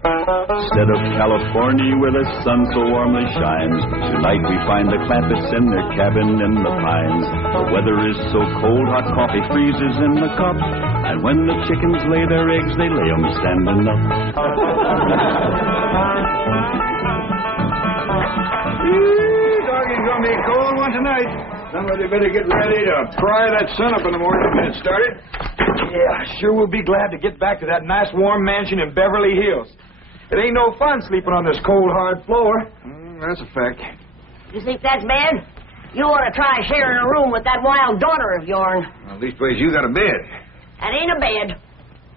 Instead of California where the sun so warmly shines, tonight we find the clampets in their cabin in the pines. The weather is so cold, hot coffee freezes in the cup, and when the chickens lay their eggs, they lay 'em standing up. Doggy's gonna be a cold one tonight. Somebody better get ready to pry that sun up in the morning to get it started. Yeah, sure will be glad to get back to that nice warm mansion in Beverly Hills. It ain't no fun sleeping on this cold, hard floor. That's a fact. You think that's bad? You ought to try sharing a room with that wild daughter of yours. Well, leastways, you got a bed. That ain't a bed.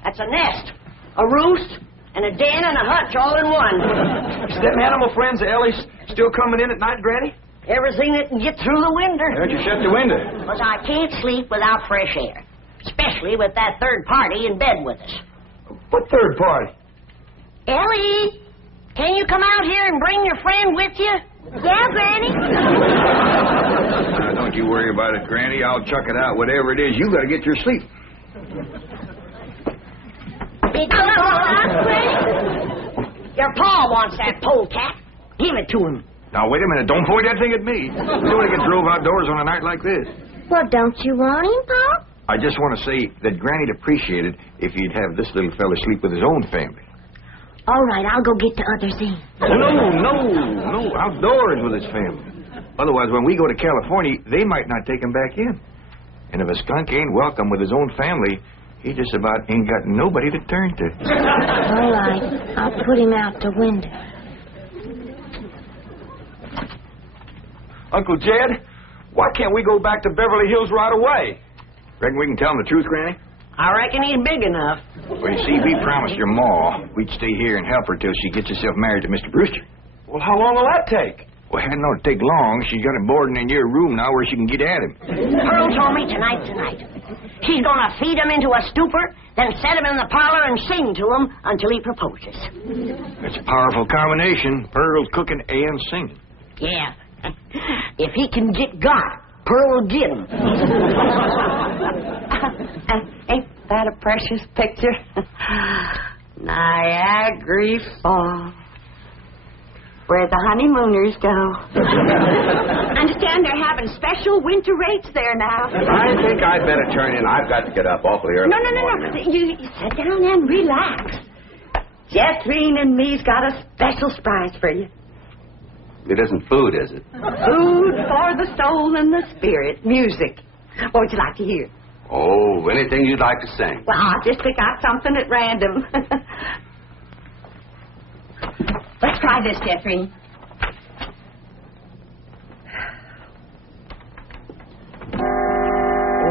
That's a nest, a roost, and a den and a hutch all in one. Is them animal friends of Ellie's still coming in at night, Granny? Everything that can get through the window. Why'd you shut the window? Because I can't sleep without fresh air, especially with that third party in bed with us. What third party? Elly, can you come out here and bring your friend with you? Yeah, Granny. Don't you worry about it, Granny. I'll chuck it out. Whatever it is, you got to get your sleep. Granny. Your pa wants that polecat. Give it to him. Now, wait a minute. Don't point that thing at me. You don't want to get drove outdoors on a night like this. Well, don't you want him, Pa? I just want to say that Granny'd appreciate it if he'd have this little fella sleep with his own family. All right, I'll go get the others in. No. Outdoors with his family. Otherwise, when we go to California, they might not take him back in. And if a skunk ain't welcome with his own family, he just about ain't got nobody to turn to. All right, I'll put him out the window. Uncle Jed, why can't we go back to Beverly Hills right away? Reckon we can tell him the truth, Granny? I reckon he's big enough. Well, you see, we promised your ma we'd stay here and help her till she gets herself married to Mr. Brewster. Well, how long will that take? Well, it hadn't ought to take long. She's got him boarding in your room now where she can get at him. Pearl told me tonight. She's gonna feed him into a stupor, then set him in the parlor and sing to him until he proposes. That's a powerful combination. Pearl's cooking and singing. Yeah. If he can get God, Pearl will get him. Ain't that a precious picture? Niagara Falls, where the honeymooners go. Understand they're having special winter rates there now. I think I'd better turn in. I've got to get up awfully early. No. You sit down and relax. Jeffrey and me's got a special surprise for you. It isn't food, is it? Food for the soul and the spirit. Music. What would you like to hear? Oh, anything you'd like to sing. Well, I'll just pick out something at random. Let's try this, Jeffrey.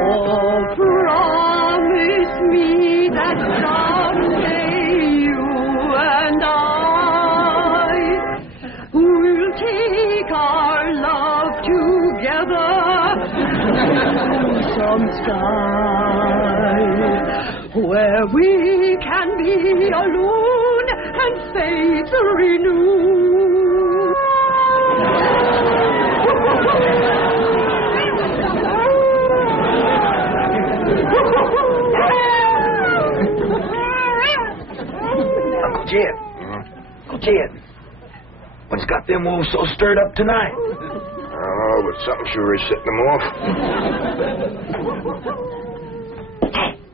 Oh, promise me that someday you and I will take our love together to some sky where we can be alone and faith renew. Uncle Jed, what's got them wolves so stirred up tonight? Oh, but something sure is setting them off.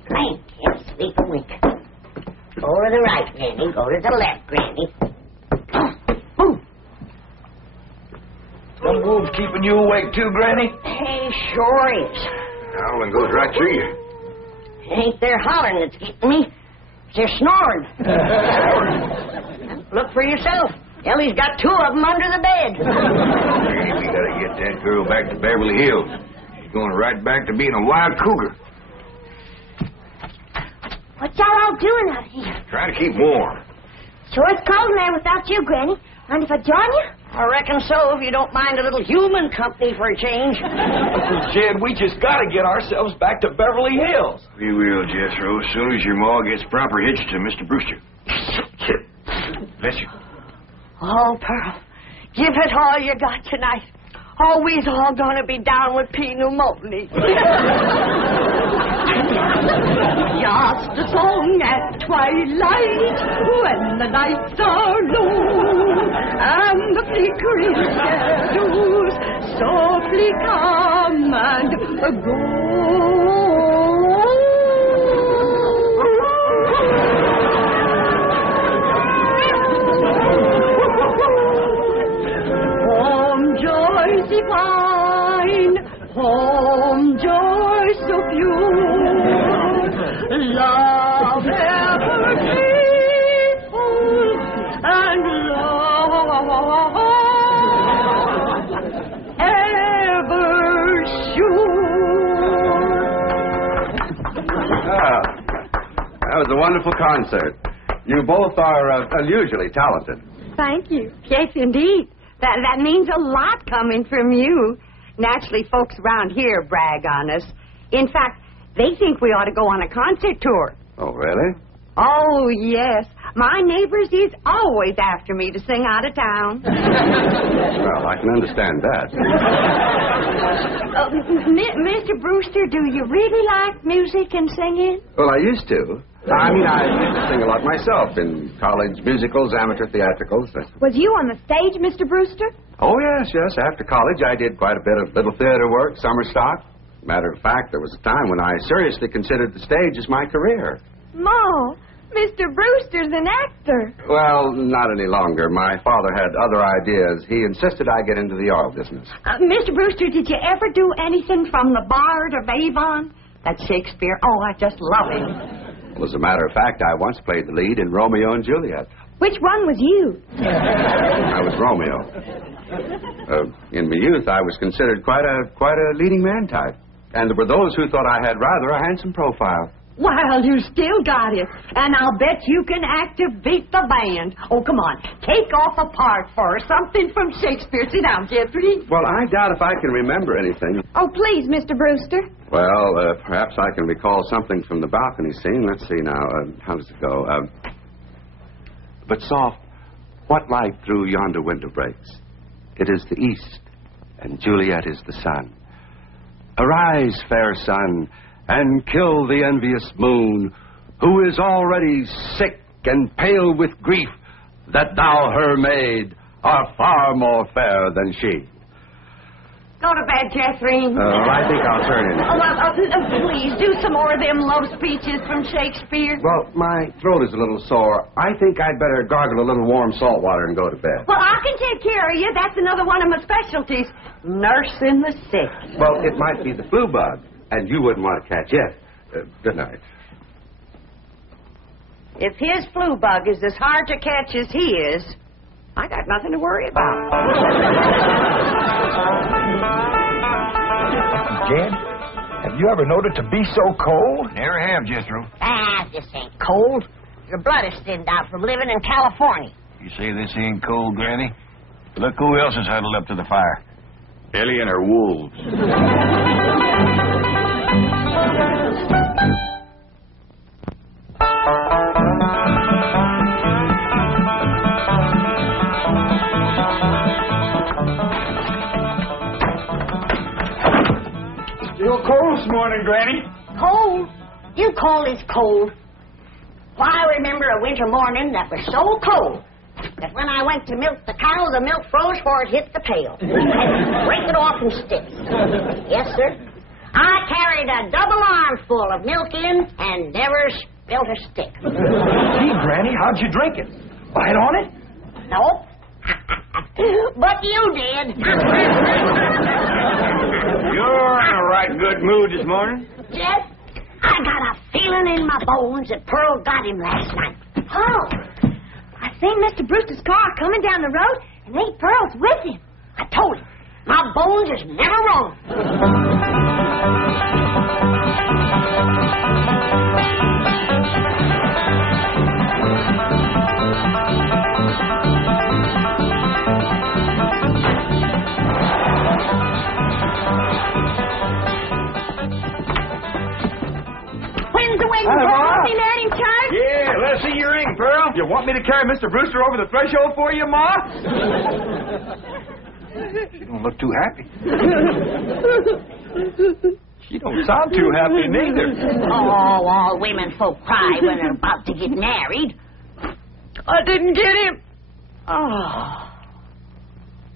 Granny, can't sleep a wink. Go to the right, Granny. Go to the left, Granny. Them wolves keeping you awake too, Granny? He sure is. Howling goes right through you. It ain't their hollering that's getting me. It's their snoring. Look for yourself. Ellie's got two of them under the bed. Hey, we gotta get that girl back to Beverly Hills. She's going right back to being a wild cougar. What y'all all doing out here? Trying to keep warm. Sure it's cold in there without you, Granny. Mind if I join you? I reckon so, if you don't mind a little human company for a change. Uncle Jed, we just got to get ourselves back to Beverly Hills. We will, Jethro, as soon as your ma gets proper hitched to Mr. Brewster. Bless you. Oh, Pearl, give it all you got tonight. Oh, we's all gonna be down with pneumonia. Just a song at twilight when the nights are low and the flickering shadows softly come and go. Home joys divine, home joys so pure, love ever faithful and love ever sure. That was a wonderful concert. You both are unusually talented. Thank you. Yes, indeed. That means a lot coming from you. Naturally, folks around here brag on us. In fact, they think we ought to go on a concert tour. Oh, really? Oh, yes. My neighbors is always after me to sing out of town. Well, I can understand that. Mr. Brewster, do you really like music and singing? Well, I used to. I mean, I used to sing a lot myself in college musicals, amateur theatricals. Was you on the stage, Mr. Brewster? Oh, yes. After college, I did quite a bit of little theater work, summer stock. Matter of fact, there was a time when I seriously considered the stage as my career. Ma, Mr. Brewster's an actor. Well, not any longer. My father had other ideas. He insisted I get into the oil business. Mr. Brewster, did you ever do anything from The Bard of Avon? That's Shakespeare. Oh, I just love him. Well, as a matter of fact, I once played the lead in Romeo and Juliet. Which one was you? I was Romeo. In my youth, I was considered quite a leading man type. And there were those who thought I had rather a handsome profile. Well, you still got it. And I'll bet you can act to beat the band. Oh, come on. Take off a part for her. Something from Shakespeare. Sit down, Jeffrey. Well, I doubt if I can remember anything. Oh, please, Mr. Brewster. Well, perhaps I can recall something from the balcony scene. Let's see now. How does it go? But soft, what light through yonder window breaks? It is the east, and Juliet is the sun. Arise, fair sun, and kill the envious moon, who is already sick and pale with grief, that thou, her maid, art far more fair than she. Go to bed, Jeffrey. I think I'll turn in. Oh, well, please, do some more of them love speeches from Shakespeare. Well, my throat is a little sore. I think I'd better gargle a little warm salt water and go to bed. Well, I can take care of you. That's another one of my specialties. Nursing the sick. Well, it might be the flu bug, and you wouldn't want to catch it. Good night. If his flu bug is as hard to catch as he is, I got nothing to worry about. Jed, have you ever known it to be so cold? Never have, Jethro. This ain't cold. Your blood is thinned out from living in California. You say this ain't cold, Granny? Look who else is huddled up to the fire. Elly and her wolves. Still cold this morning, Granny. Cold? You call this cold? Why, I remember a winter morning that was so cold that when I went to milk the cow, the milk froze before it hit the pail. I had to break it off in sticks. Yes, sir. I carried a double armful of milk in and never spilled a stick. Gee, Granny, how'd you drink it? Bite on it? Nope. But you did. You're in a right good mood this morning. Jeff, I got a feeling in my bones that Pearl got him last night. Oh, I seen Mr. Brewster's car coming down the road, and Aunt Pearl's with him. I told him, my bones is never wrong. When's the wedding, Pearl? Be there in church? Yeah, let's see your ring, Pearl. You want me to carry Mr. Brewster over the threshold for you, Ma? You don't look too happy. She don't sound too happy neither. Oh, all women folk cry when they're about to get married. I didn't get him. Oh.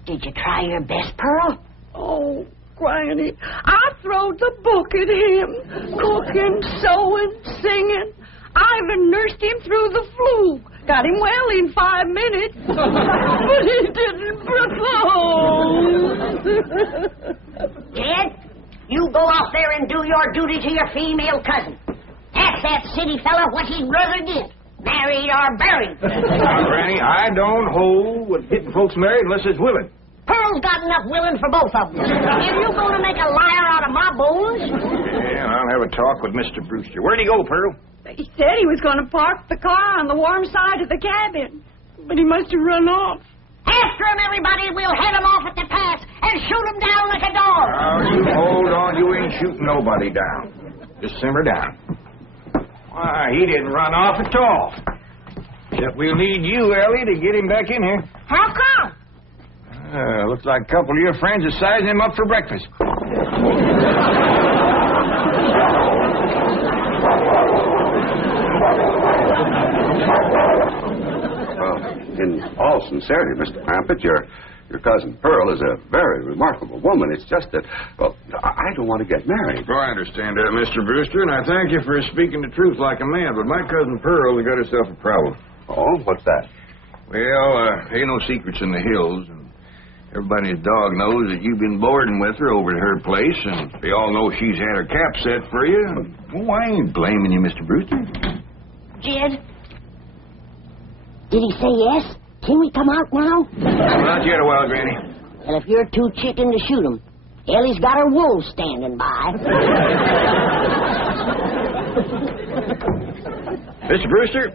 Did you try your best, Pearl? Oh, Granny, I throwed the book at him. Cooking, sewing, singing. I even nursed him through the flu. Got him well in 5 minutes. But he didn't propose. Jed, you go out there and do your duty to your female cousin. Ask that city fella what he'd rather get, married or buried. Now, Granny, I don't hold with getting folks married unless it's willing. Pearl's got enough willing for both of them. If you're going to make a liar out of my bones... Yeah, I'll have a talk with Mr. Brewster. Where'd he go, Pearl? He said he was going to park the car on the warm side of the cabin. But he must have run off. After him, everybody. We'll head him off at the pass and shoot him down like a dog. Now, you hold on. You ain't shooting nobody down. Just simmer down. Why, he didn't run off at all. Except we'll need you, Ellie, to get him back in here. How come? Looks like a couple of your friends are sizing him up for breakfast. Well, in all sincerity, Mr. Clampett, your cousin Pearl is a very remarkable woman. It's just that, well, I don't want to get married. Oh, I understand that, Mr. Brewster, and I thank you for speaking the truth like a man, but my cousin Pearl has got herself a problem. Oh, what's that? Well, ain't no secrets in the hills, and everybody and his dog knows that you've been boarding with her over at her place, and they all know she's had her cap set for you. And, oh, I ain't blaming you, Mr. Brewster. Jed? Did he say yes? Can we come out now? Not yet a while, Granny. Well, if you're too chicken to shoot him, Ellie's got her wolves standing by. Mr. Brewster,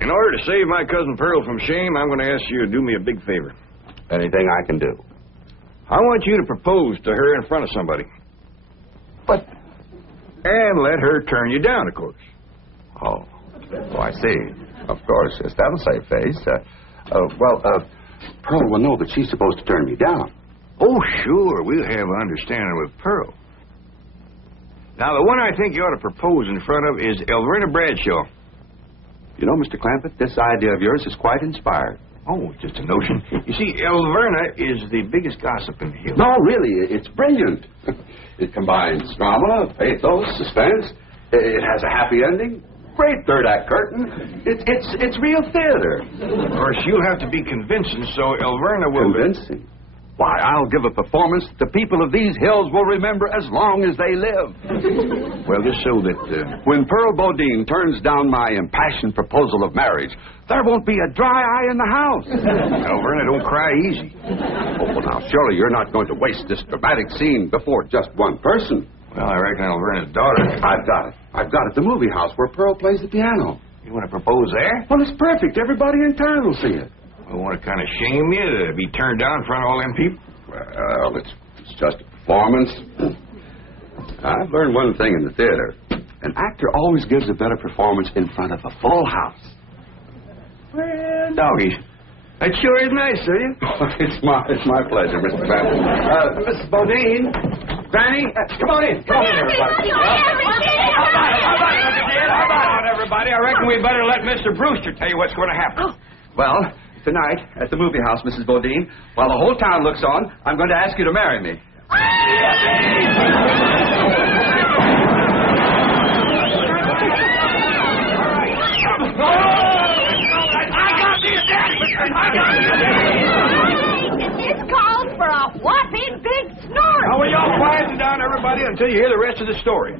in order to save my cousin Pearl from shame, I'm going to ask you to do me a big favor. Anything I can do. I want you to propose to her in front of somebody. But... And let her turn you down, of course. Oh, I see. Of course, yes, that'll save face. Pearl will know that she's supposed to turn me down. Oh, sure, we'll have an understanding with Pearl. Now, the one I think you ought to propose in front of is Elverna Bradshaw. You know, Mr. Clampett, this idea of yours is quite inspired. Oh, just a notion. You see, Elverna is the biggest gossip in the hills. No, really, it's brilliant. It combines drama, pathos, suspense. It has a happy ending. Great third-act curtain. It's real theater. Of course, you'll have to be convincing, so Elverna will... Convincing? Why, I'll give a performance the people of these hills will remember as long as they live. Well, just so that... When Pearl Bodine turns down my impassioned proposal of marriage, there won't be a dry eye in the house. Elverna, don't cry easy. Oh, well, now, surely you're not going to waste this dramatic scene before just one person. Well, I reckon Elverna's daughter... I've got it. I've got it at the movie house where Pearl plays the piano. You want to propose there? Well, it's perfect. Everybody in town will see it. I want to kind of shame you to be turned down in front of all them people? Well, it's just a performance. I've learned one thing in the theater. An actor always gives a better performance in front of a full house. Well, doggies, that sure is nice, sir. It's my pleasure, Mr. Clampett. Mrs. Bodine, Granny, come on in. Come on in, everybody. How about everybody? I reckon we'd better let Mr. Brewster tell you what's going to happen. Well, tonight at the movie house, Mrs. Bodine, while the whole town looks on, I'm going to ask you to marry me. It's called for a whopping big snort. Now, will y'all quieten down, everybody, until you hear the rest of the story.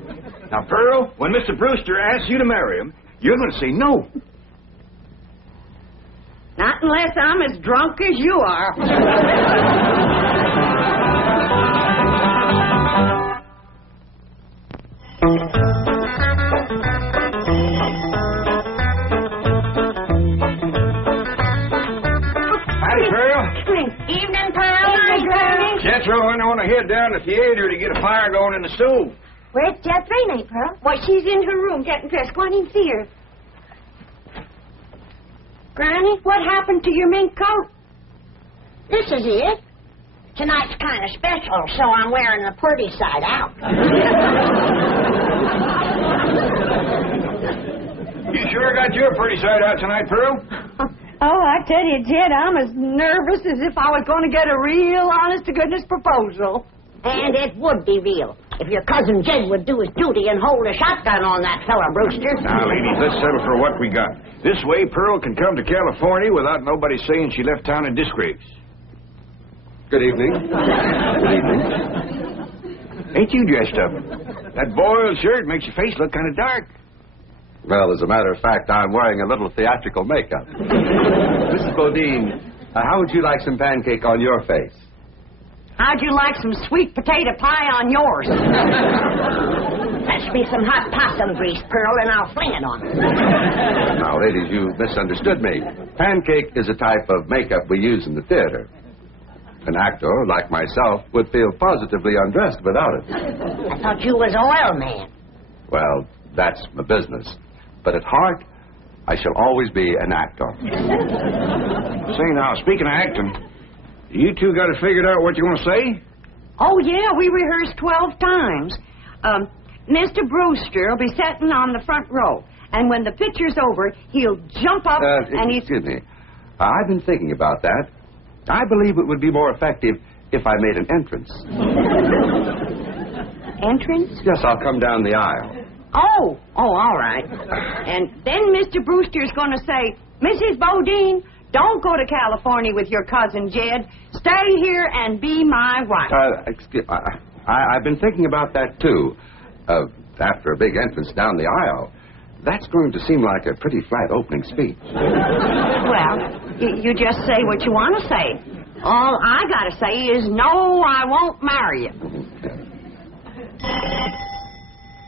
Now, Pearl, when Mr. Brewster asks you to marry him, you're going to say no. Not unless I'm as drunk as you are. Howdy, Pearl. Evening, Pearl. Evening, Granny. Jethro went on ahead down to the theater to get a fire going in the stove. Where's Jethro, Aunt Pearl? Why, she's in her room getting dressed. Go on in and see her. Granny, what happened to your mink coat? This is it. tonight's kind of special, so I'm wearing the pretty side out. You sure got your pretty side out tonight, Pearl? Oh, I tell you, Jed, I'm as nervous as if I was going to get a real honest-to-goodness proposal. And it would be real if your cousin Jed would do his duty and hold a shotgun on that fella, Brewster. Now, ladies, let's settle for what we got. This way, Pearl can come to California without nobody saying she left town in disgrace. Good evening. Good evening. Ain't you dressed up? That boiled shirt makes your face look kind of dark. Well, as a matter of fact, I'm wearing a little theatrical makeup. Mrs. Bodine, how would you like some pancake on your face? How'd you like some sweet potato pie on yours? Fetch me some hot possum grease, Pearl, and I'll fling it on her. Now, ladies, you misunderstood me. Pancake is a type of makeup we use in the theater. An actor, like myself, would feel positively undressed without it. I thought you was an oil man. Well, that's my business. But at heart, I shall always be an actor. Say now, speaking of acting, you two got it figured out what you want to say? Oh, yeah, we rehearsed 12 times. Mr. Brewster will be sitting on the front row, and when the picture's over, he'll jump up and he's... Excuse me. I've been thinking about that. I believe it would be more effective if I made an entrance. Entrance? Yes, I'll come down the aisle. Oh, all right. And then Mr. Brewster's going to say, Mrs. Bodine, don't go to California with your cousin Jed. Stay here and be my wife. I've been thinking about that, too. After a big entrance down the aisle, that's going to seem like a pretty flat opening speech. Well, you just say what you want to say. All I got to say is, no, I won't marry you.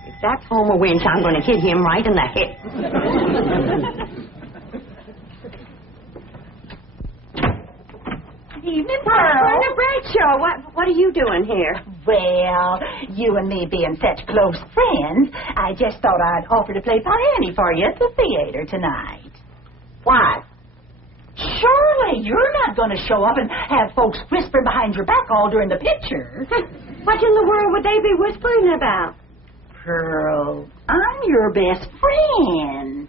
If that's Homer Winch, I'm going to hit him right in the head. Evening, Pearl. Brenda Bradshaw, what are you doing here? Well, you and me being such close friends, I just thought I'd offer to play Pahanny for you at the theater tonight. Why? Surely you're not going to show up and have folks whispering behind your back all during the picture. What in the world would they be whispering about? Pearl, I'm your best friend.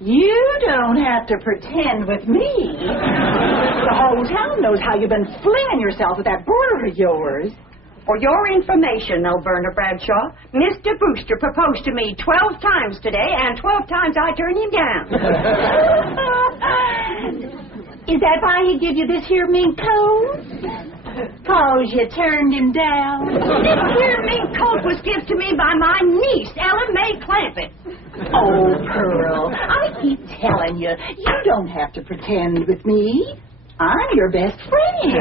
You don't have to pretend with me. The whole town knows how you've been flinging yourself with that brother of yours. For your information, Verna Bradshaw, Mr. Brewster proposed to me 12 times today, and 12 times I turned him down. Is that why he give you this here mink coat? 'Cause you turned him down? This here mink coat was given to me by my niece, Ellen May Clampett. Oh, Pearl, I keep telling you, you don't have to pretend with me. I'm your best friend.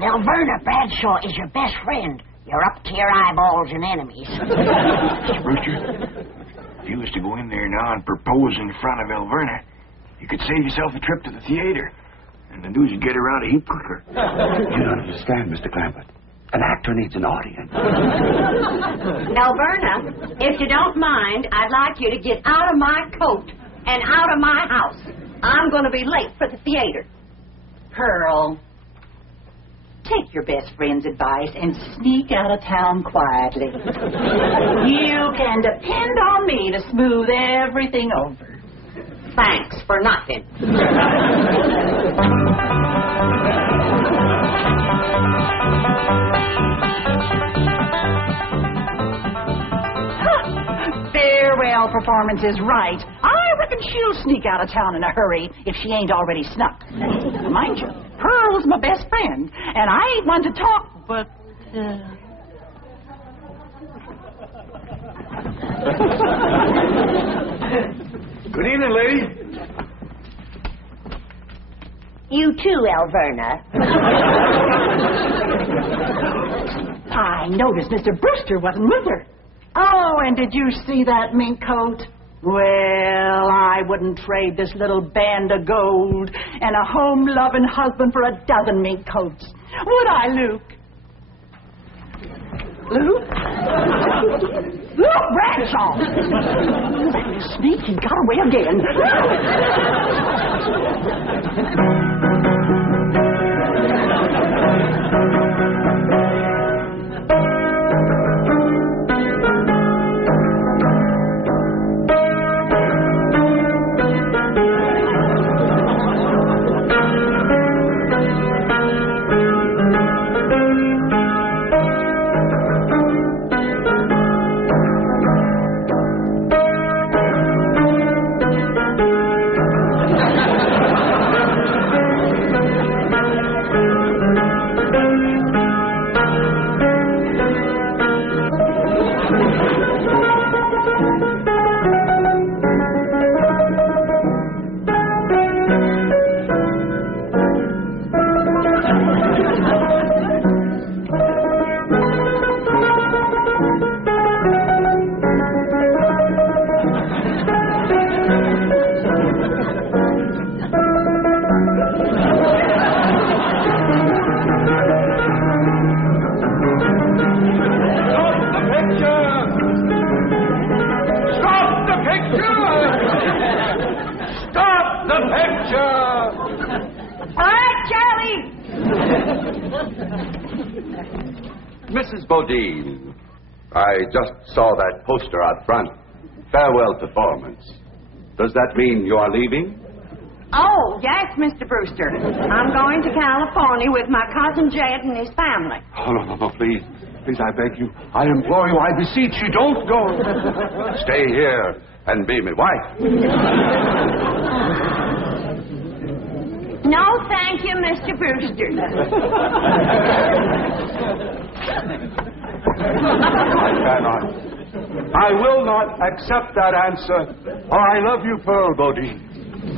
Well, Verna Bradshaw is your best friend. You're up to your eyeballs in enemies. Mr. Brewster, if you was to go in there now and propose in front of Elverna, you could save yourself a trip to the theater. And the news would get around a heap quicker. You don't understand, Mr. Clampett. An actor needs an audience. Verna, if you don't mind, I'd like you to get out of my coat and out of my house. I'm going to be late for the theater. Pearl, take your best friend's advice and sneak out of town quietly. You can depend on me to smooth everything over. Thanks for nothing. Farewell performance is right. I reckon she'll sneak out of town in a hurry if she ain't already snuck. Mind you, Pearl's my best friend, and I ain't one to talk, but... Good evening, lady. You too, Elverna. I noticed Mr. Brewster wasn't with her. Oh, and did you see that mink coat? Well, I wouldn't trade this little band of gold and a home-loving husband for a dozen mink coats. Would I, Luke? Luke? Luke Bradshaw! That sneak, he got away again. the picture! All right, Charlie. Mrs. Bodine, I just saw that poster out front. Farewell performance. Does that mean you are leaving? Oh, yes, Mr. Brewster. I'm going to California with my cousin Jed and his family. Oh, no, please. Please, I beg you. I implore you. I beseech you. Don't go. Stay here and be my wife. No, thank you, Mr. Brewster. I cannot. I will not accept that answer. Oh, I love you, Pearl Bodine.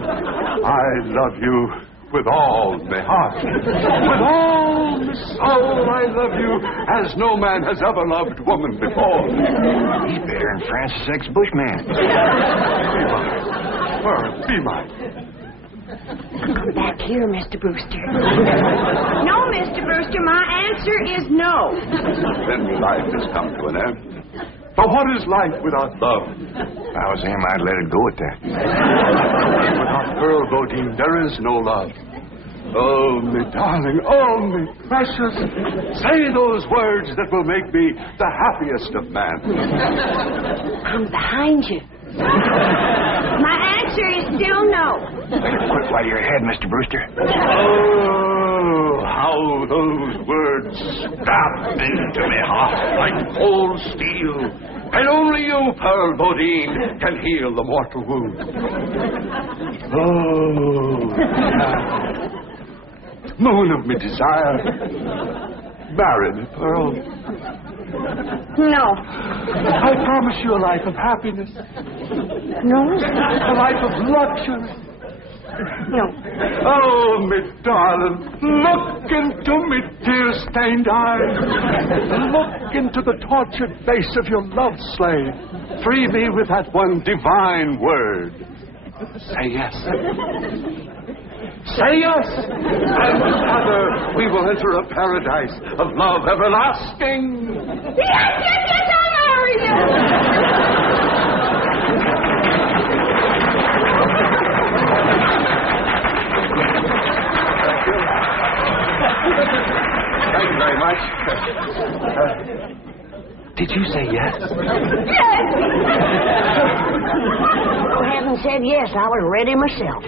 I love you with all my heart. With all my soul, I love you as no man has ever loved woman before. He's better than Francis X. Bushman. Pearl, be mine. Come back here, Mr. Brewster. No, Mr. Brewster, my answer is no. Then life has come to an end. But what is life without love? If I was him, I'd let it go at that. Without Pearl Bodine, there is no love. Oh, me darling, oh, me precious. Say those words that will make me the happiest of men. I'm behind you. My answer is still no. Quit while you're ahead, Mr. Brewster. Oh, how those words stab into my heart like cold steel. And only you, Pearl Bodine, can heal the mortal wound. Oh, moon of me desire, marry me, Pearl. No. I promise you a life of happiness. No? A life of luxury. No. Oh, me darling, look into me tear-stained eyes. Look into the tortured face of your love slave. Free me with that one divine word. Say yes. Say yes, and together we will enter a paradise of love everlasting. Yes, I'll marry you. Thank you very much. Did you say yes? Yes. I haven't said yes. I was ready myself.